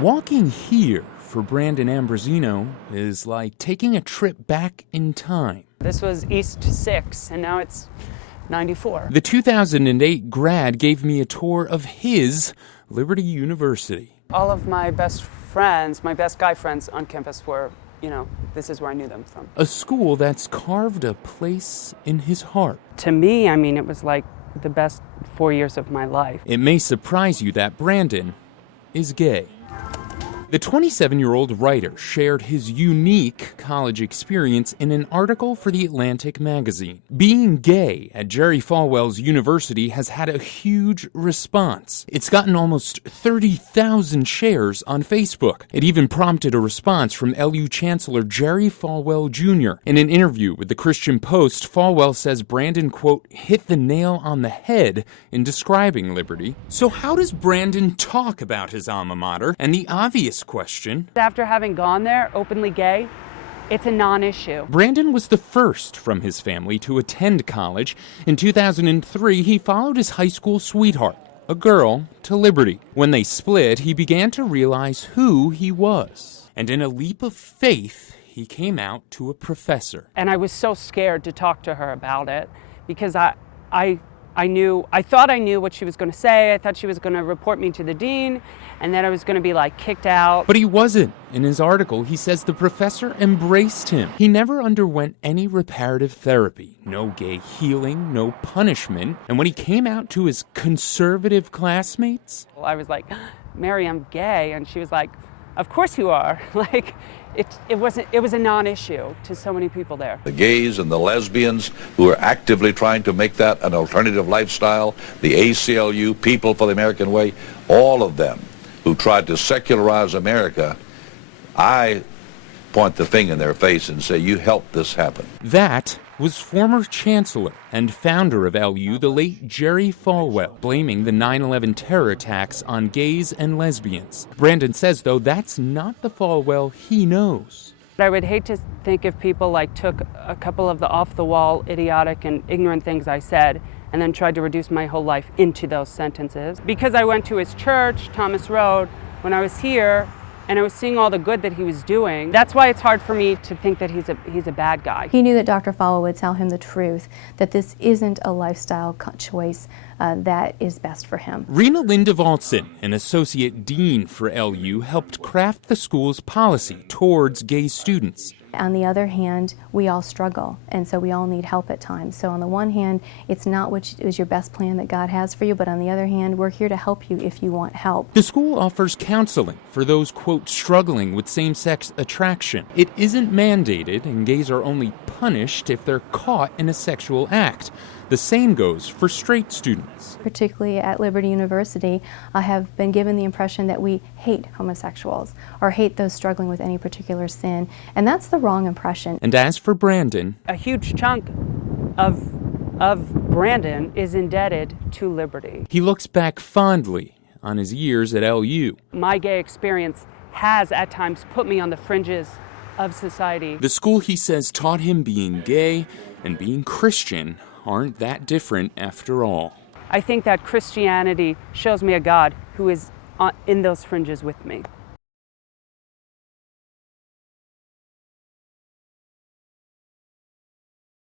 Walking here for Brandon Ambrosino is like taking a trip back in time. This was East 6, and now it's 94. The 2008 grad gave me a tour of his Liberty University. All of my best friends, my best guy friends on campus were, this is where I knew them from. A school that's carved a place in his heart. To me, it was like the best 4 years of my life. It may surprise you that Brandon is gay. The 27-year-old writer shared his unique college experience in an article for The Atlantic magazine. Being gay at Jerry Falwell's university has had a huge response. It's gotten almost 30,000 shares on Facebook. It even prompted a response from LU Chancellor Jerry Falwell Jr. In an interview with the Christian Post, Falwell says Brandon, quote, hit the nail on the head in describing Liberty. So how does Brandon talk about his alma mater and the obvious question? After having gone there, openly gay, it's a non-issue. Brandon was the first from his family to attend college. In 2003, he followed his high school sweetheart, a girl, to Liberty. When they split, he began to realize who he was. And in a leap of faith, he came out to a professor. And I was so scared to talk to her about it because I thought I knew what she was going to say. I thought she was going to report me to the dean, and then I was going to be kicked out. But he wasn't. In his article, he says the professor embraced him. He never underwent any reparative therapy, no gay healing, no punishment. And when he came out to his conservative classmates, I was like, Mary, I'm gay. And she was like, of course you are. It was a non-issue to so many people there. The gays and the lesbians who are actively trying to make that an alternative lifestyle, the ACLU, People for the American Way, all of them who tried to secularize America, I point the finger in their face and say, you helped this happen. That was former chancellor and founder of LU, the late Jerry Falwell, blaming the 9/11 terror attacks on gays and lesbians. Brandon says, though, that's not the Falwell he knows. I would hate to think if people took a couple of the off-the-wall, idiotic and ignorant things I said and then tried to reduce my whole life into those sentences. Because I went to his church, Thomas Road, when I was here, and I was seeing all the good that he was doing. That's why it's hard for me to think that he's a bad guy. He knew that Dr. Falwell would tell him the truth, that this isn't a lifestyle choice that is best for him. Rena Lindevaltson, an associate dean for LU, helped craft the school's policy towards gay students. On the other hand, we all struggle, and so we all need help at times. So on the one hand, it's not what is your best plan that God has for you, but on the other hand, we're here to help you if you want help. The school offers counseling for those, quote, struggling with same-sex attraction. It isn't mandated, and gays are only punished if they're caught in a sexual act. The same goes for straight students. Particularly at Liberty University, I have been given the impression that we hate homosexuals or hate those struggling with any particular sin, and that's the wrong impression. And as for Brandon, a huge chunk of Brandon is indebted to Liberty. He looks back fondly on his years at LU. My gay experience has at times put me on the fringes of society. The school, he says, taught him being gay and being Christian aren't that different after all. I think that Christianity shows me a God who is in those fringes with me.